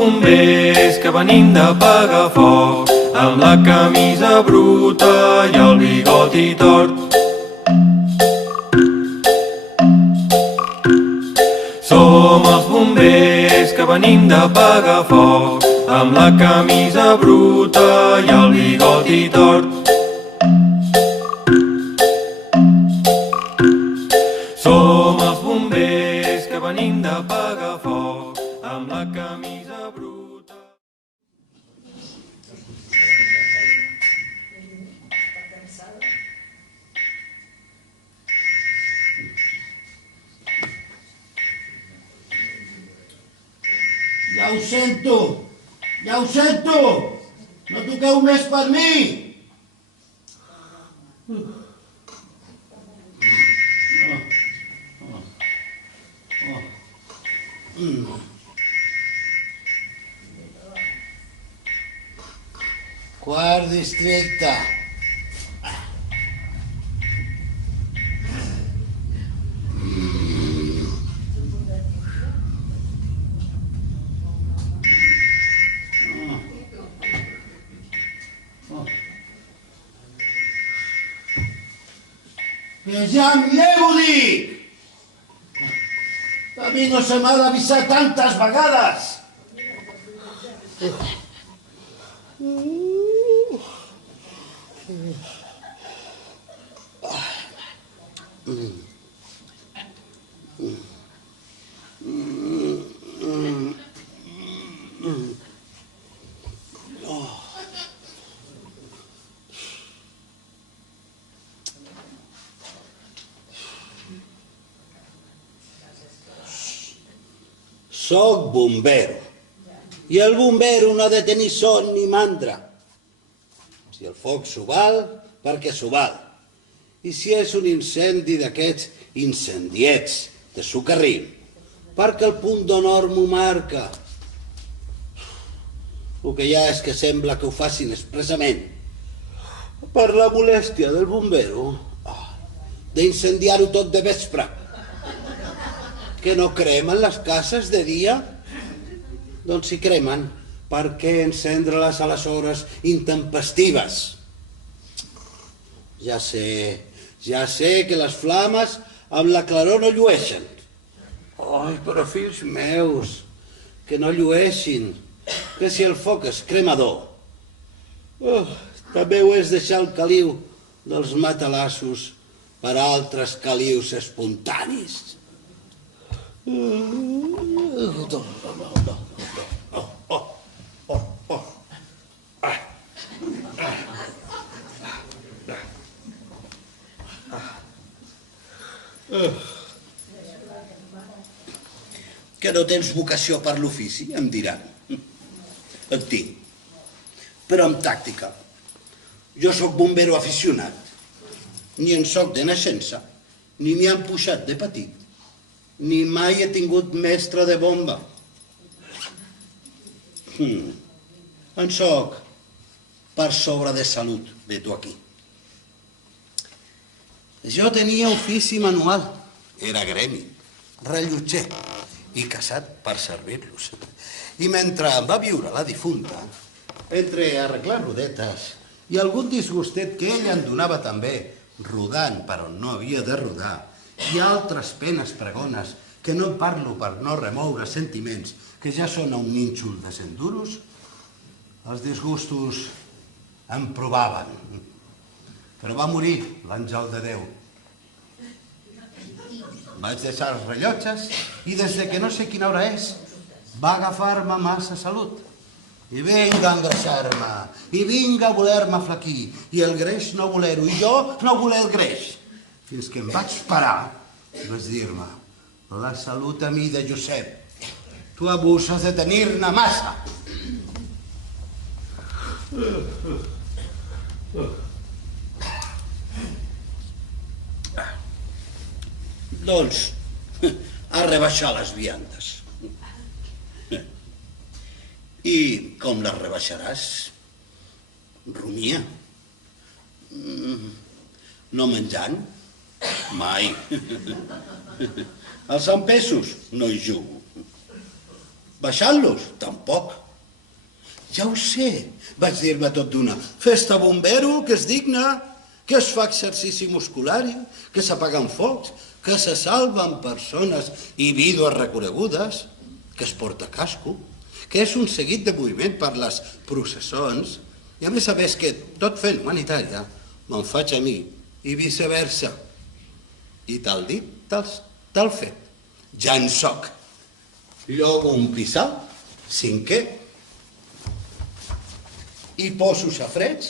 bombers que venim d'apagar foc, amb la camisa bruta i el bigoti tort. Som els bombers que venim d'apagar foc, amb la camisa bruta i el bigoti tort. Som els bombers que venim d'apagar foc, amb la camisa bruta. Ja ho sento! Ja ho sento! No toqueu més per mi! Quart districte. Que ja em llevo, dic! A mi no se m'ha d'avisar tantes vegades! Soc bombero. I el bombero no ha de tenir son ni mandra. Si el foc s'ho val, perquè s'ho val. I si és un incendi d'aquests incendiets de socarrim, perquè el punt d'honor m'ho marca. El que hi ha és que sembla que ho facin expressament per la molèstia del bombero d'incendiar-ho tot de vespre. Que no cremen les cases de dia? Doncs si cremen, per què encendre-les a les hores intempestives? Ja sé que les flames amb la claror no llueixen. Ai, però fills meus, que no llueixin, que si el foc és cremador, també ho és deixar el caliu dels matalassos per a altres calius espontanis. Que no tens vocació per l'ofici, em diran. En tinc, però amb tàctica. Jo sóc bombero aficionat. Ni en soc de naixença, ni m'hi han puxat de petit, ni mai he tingut mestre de bomba. En soc per sobre de salut, ve-t'ho aquí. Jo tenia ofici manual, era gremi, rellotger i casat per servir-los. I mentre va viure la difunta, entre arreglar rodetes i algun disgustet que ella em donava també, rodant per on no havia de rodar, i altres penes pregones que no parlo per no remoure sentiments que ja són a un nínxol de 100 duros, els disgustos em provaven. Però va morir l'àngel de Déu. Vaig deixar els rellotges i des que no sé quina hora és, va agafar-me massa salut. I vinga a engreixar-me, i vinga a voler-me aflaquir, i el greix no voler-ho, i jo no voler el greix. Fins que em vaig parar i vaig dir-me: la salut a mi de Josep, tu abuses de tenir-ne massa. Doncs, a rebaixar les viandes. I com les rebaixaràs? Rumia. No menjant? Mai. Els 100 pesos no hi jugo. Baixant-los? Tampoc. Ja ho sé, vaig dir-me tot d'una. Festa bombero, que és digna, que es fa exercici muscular, que s'apaguen focs, que se salven persones i vídues reconegudes, que es porta casco, que és un seguit de moviment per les processons, i a més que tot fent humanitària me'n faig a mi i viceversa. I tal dit, tal fet. Ja en soc. Llogo un pissal, cinquè, i poso safareig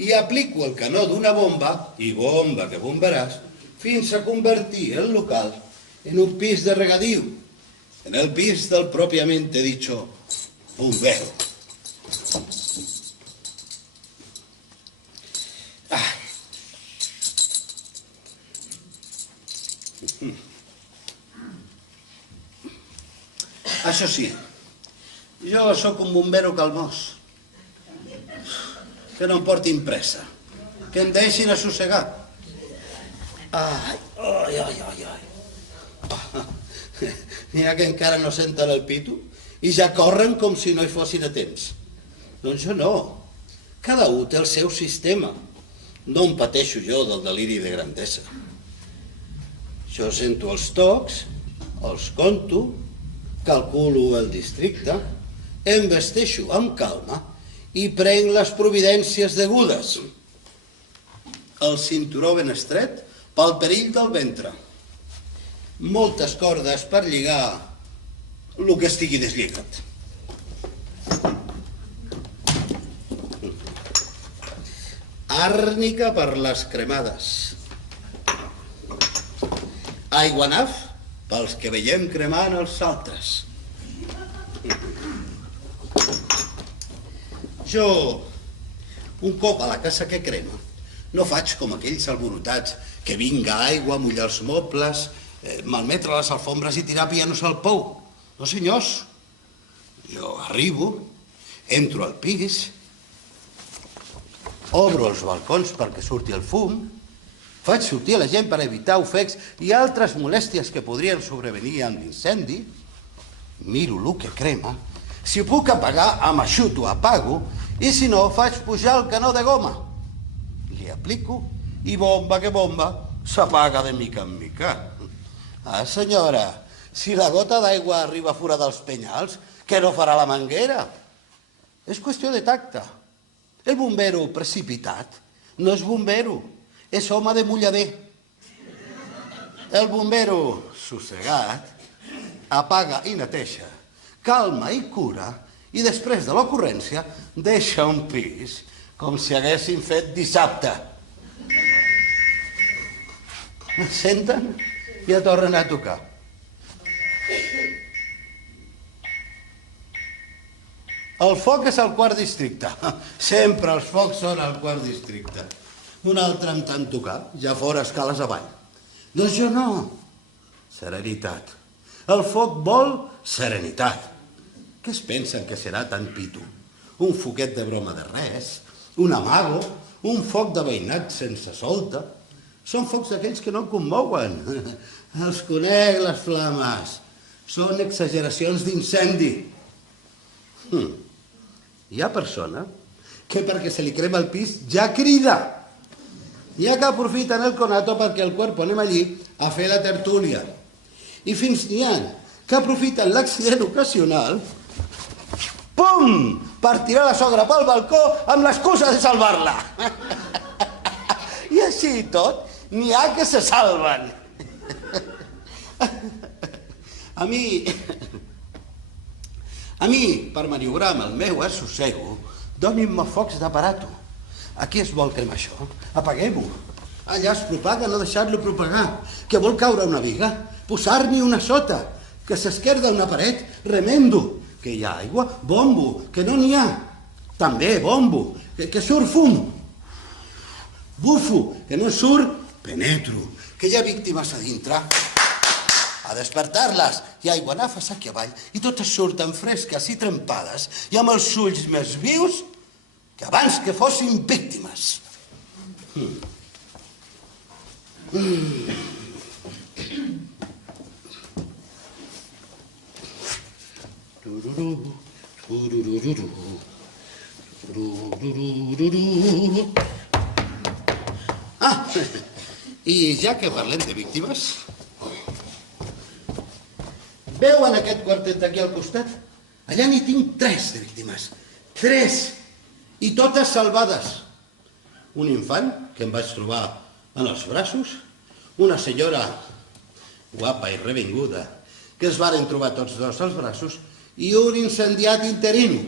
i aplico el canó d'una bomba, i bomba que bombaràs, fins a convertir el local en un pis de regadiu, en el pis del pròpiamente dicho bombero. Això sí, jo sóc un bombero calmós, que no em portin pressa, que em deixin assossegar. N'hi ha que encara no senten el pito i ja corren com si no hi fossin a temps. Doncs jo no. Cada un té el seu sistema. No em pateixo jo del deliri de grandesa. Jo sento els tocs, els conto, calculo el districte, em vesteixo amb calma i prenc les providències degudes. El cinturó ben estret pel perill del ventre. Moltes cordes per lligar el que estigui deslligat. Àrnica per les cremades. Aigua naf pels que veiem cremant els altres. Jo, un cop a la casa que crema, no faig com aquells alborotats que vinga aigua a mullar els mobles, malmetre les alfombres i tirar pianos al pou. No, senyors. Jo arribo, entro al pis, obro els balcons perquè surti el fum, faig sortir la gent per evitar ofecs i altres molèsties que podrien sobrevenir amb l'incendi, miro el que crema, si ho puc apagar, amb aixut ho apago, i si no, faig pujar el canó de goma. Li aplico i bomba que bomba, s'apaga de mica en mica. Ah, senyora, si la gota d'aigua arriba fora dels penyals, què no farà la manguera? És qüestió de tacte. El bombero precipitat no és bombero, és home de mullader. El bombero sossegat apaga i neteja, calma i cura, i després de l'ocurrència deixa un pis com si haguessin fet dissabte. Senten? Ja tornen a tocar. El foc és al quart districte. Sempre els focs són al quart districte. Un altre amb tant tocar, ja fora escales avall. Doncs jo no. Serenitat. El foc vol serenitat. Què es pensen que serà tan pito? Un foquet de broma de res, un amago, un foc de veïnat sense solta. Són focs aquells que no commouen. Els conec, les flames. Són exageracions d'incendi. Hi ha persona que perquè se li crema el pis ja crida. Hi ha que aprofiten el conato perquè el cuerpo anem allí a fer la tertúlia. I fins n'hi ha que aprofiten l'accident ocasional, pum, per tirar la sogra pel balcó amb l'excusa de salvar-la. I així i tot, n'hi ha que se salven. A mi, per maniobrar amb el meu assossego, donin-me focs d'aparato. Aquí es vol cremar això? Apaguem-ho. Allà es propaga, no deixar-lo propagar. Que vol caure una viga? Posar-n'hi una sota. Que s'esquerda una paret? Remendo. Que hi ha aigua? Bombo. Que no n'hi ha? També, bombo. Que surt fum. Bufo. Que no surt? Penetro. Que hi ha víctimes a dintre? A despertar-les. Hi ha aigua nafes aquí avall i totes surten fresques i trempades i amb els ulls més vius que abans que fossin víctimes. Turururu, turururu, turururu. Ah, i ja que parlem de víctimes, veuen aquest quartet d'aquí al costat? Allà n'hi tinc 3 de víctimes. 3! I totes salvades. Un infant, que em vaig trobar en els braços, una senyora guapa i revinguda, que es varen trobar tots dos als braços, i un incendiat interino.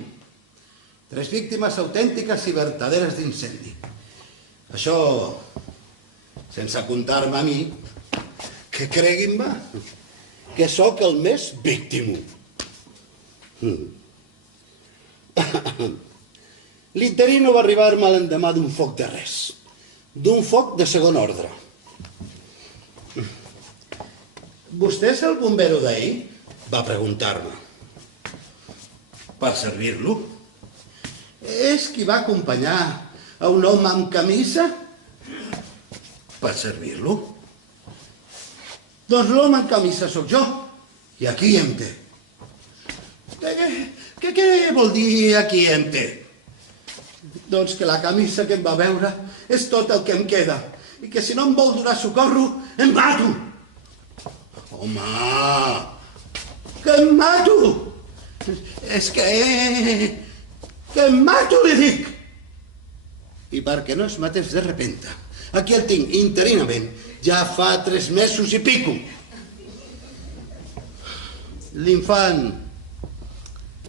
3 víctimes autèntiques i verdaderes d'incendi. Això, sense comptar-me a mi, que creguin-me, que sóc el més víctimo. L'interino va arribar-me l'endemà d'un foc de res, d'un foc de segon ordre. «Vostè és el bombero d'ahir?», va preguntar-me. «Per servir-lo». «És qui va acompanyar a un home amb camisa?» «Per servir-lo». «Doncs l'home amb camisa sóc jo, i aquí em té». Què vol dir aquí em té? Doncs que la camisa que em va veure és tot el que em queda i que si no em vol donar socorro, em mato. Home, que em mato! És que em mato, li dic! I perquè no es matés de repente, aquí el tinc interinament, ja fa 3 mesos i pico. L'infant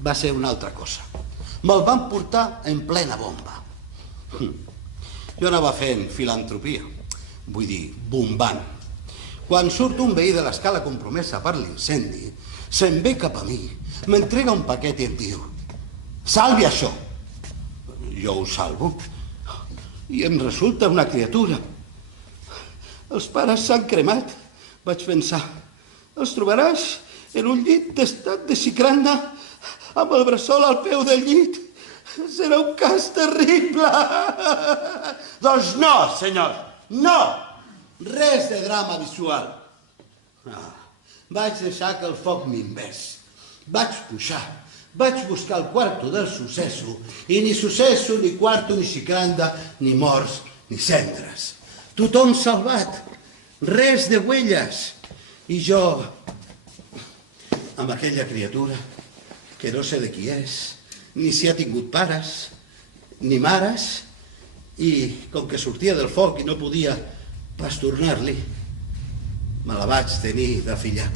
va ser una altra cosa. Me'l van portar en plena bomba. Jo anava fent filantropia, vull dir, bombant. Quan surt un veí de l'escala compromesa per l'incendi, se'n ve cap a mi, m'entrega un paquet i em diu: «Salvi això». Jo ho salvo i em resulta una criatura. Els pares s'han cremat. Vaig pensar, els trobaràs en un llit d'estat de xicranda amb el bressol al peu del llit. Serà un cas terrible. Doncs no, senyor, no. Res de drama visual. Vaig deixar que el foc minvés. Vaig pujar, vaig buscar el quarto del suceso, i ni suceso, ni quarto, ni xicranda, ni morts, ni cendres. Tothom salvat, res de huelles. I jo, amb aquella criatura, que no sé de qui és, ni si ha tingut pares, ni mares, i com que sortia del foc i no podia pas tornar-li, me la vaig tenir de fillar.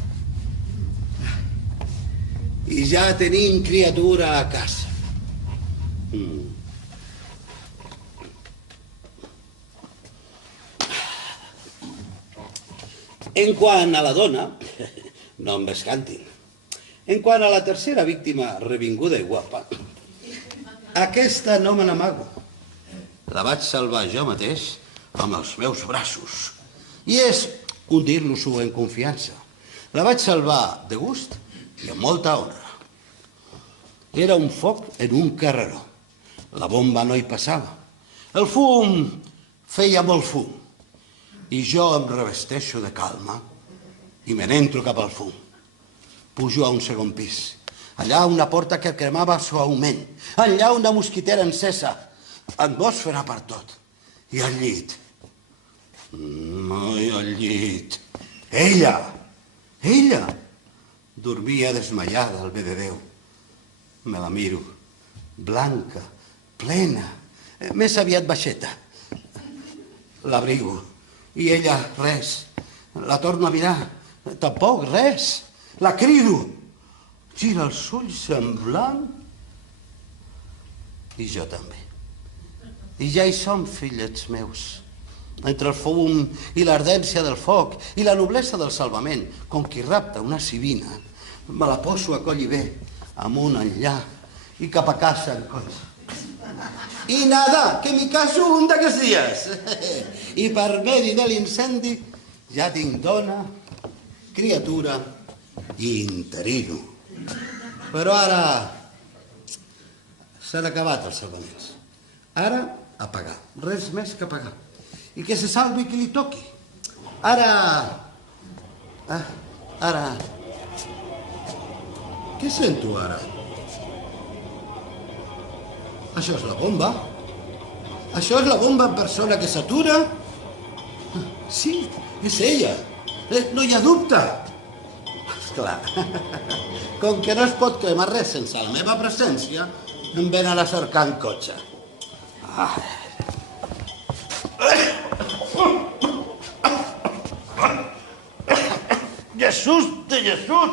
I ja tenim criatura a casa. En quant a la dona, no em escantin. En quant a la tercera víctima revinguda i guapa, aquesta no me n'amago. La vaig salvar jo mateix amb els meus braços. I és un dir-los-ho en confiança. La vaig salvar de gust i amb molta honra. Era un foc en un carreró. La bomba no hi passava. El fum feia molt fum. I jo em revesteixo de calma i me n'entro cap al fum. Pujo a un segon pis. Allà una porta que cremava suaument. Allà una mosquitera encesa. Atmosfera per tot. I al llit. I al llit. Ella dormia desmaiada al bé de Déu. Me la miro. Blanca, plena, més aviat baixeta. L'abrigo. I ella res. La torno a mirar. Tampoc res. La crido. Gira els ulls semblant. I jo també. I ja hi som, fillets meus. Entre el fum i l'ardència del foc i la noblesa del salvament, com qui rapta una sibina, me la poso a coll i bé, amunt enllà i cap a casa en coll. I nada, que m'hi caso un d'aquests dies. I per medi de l'incendi ja tinc dona, criatura i interino. Però ara s'han acabat els salvaments. Ara, a pagar. Res més que pagar. I que se salvi qui li toqui. Ara... Què sento ara? Això és la bomba. Això és la bomba en persona que s'atura. Sí, és ella. No hi ha dubte. Esclar, com que no es pot cremar res sense la meva presència, em venen a cercar en cotxe. Jesús de Jesús!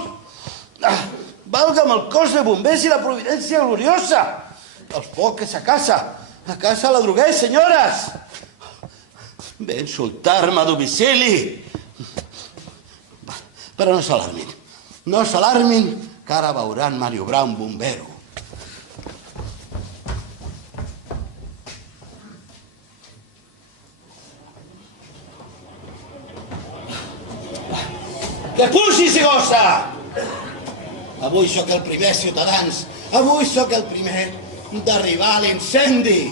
Valga'm el cos de bombers i la providència gloriosa! Els focs a casa la droguer, senyores! Ve a insultar-me a domicili! Però no s'alarmin, que ara veuran maniobrar un bombero. Que pugi, si gossa! Avui sóc el primer, ciutadans. Avui sóc el primer d'arribar a l'incendi.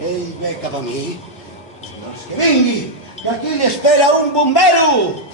Ell ve cap a mi. Doncs que vingui, que aquí li espera un bombero.